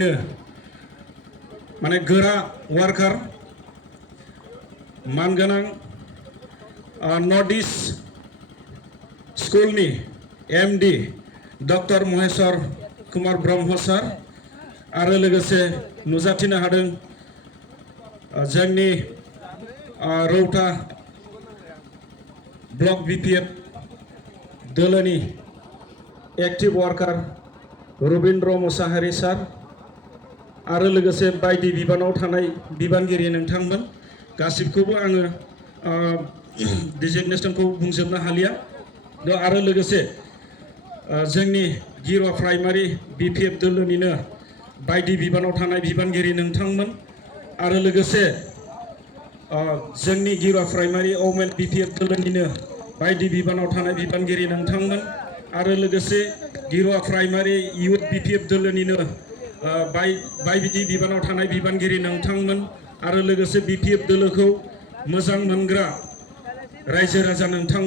माने गोरा वार्कार मानगोनां नर्थ ईस्ट स्कुलनि एमडी डक्टर महेश्वर कुमार ब्रह्म सार आरो लोगोसे नुजाथिनो हादों जोंनि रौता ब्लक बीपीएफ दोलोनि एक्टिव वार्कार रबीन्द्र मुसाहारि सार आरो लोगोसे बायदि बिबानाव थानाय बिबानगिरि नोंथांमोन गासिबखौबो आङो डिजिगनेशनखौ बुंजोबनो हालिया आरो लोगोसे जोंनि गिरवा प्राइमारि बीपीएफ दोलोनिनो बायदि बिबानाव थानाय बिबानगिरि नोंथांमोन आरो लोगोसे जोंनि गिरवा प्राइमारि ओमेन बीपीएफ दोलोनिनो बायदि बिबानाव थानाय बिबानगिरि नोंथांमोन आरो लोगोसे गिरवा प्राइमारि यूथ बीपीएफ दोलोनिनो बायदि बिबानाव थानाय बिबानगिरि नोंथांमोन आरो लोगोसे बीपीएफ दोलोखौ मोजां मोनग्रा रायजो राजा नोंथां